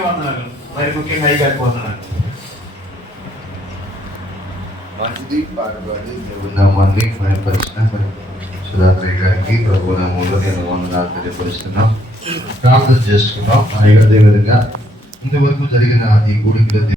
అందరికీ వందనాలు, మరి ముఖ్యంగా అయ్యగారికి వందనాలు. మంచిది పాట పాడి దేవుని భయపరిచిన సుధాకర్ గారికి ప్రభు నామంలో నేను వందనాలు తెలియపరుస్తున్నాం, ప్రార్థన చేసుకున్నాం. అయ్యగారు అదేవిధంగా ఇంతవరకు జరిగిన ఈ కూడికలో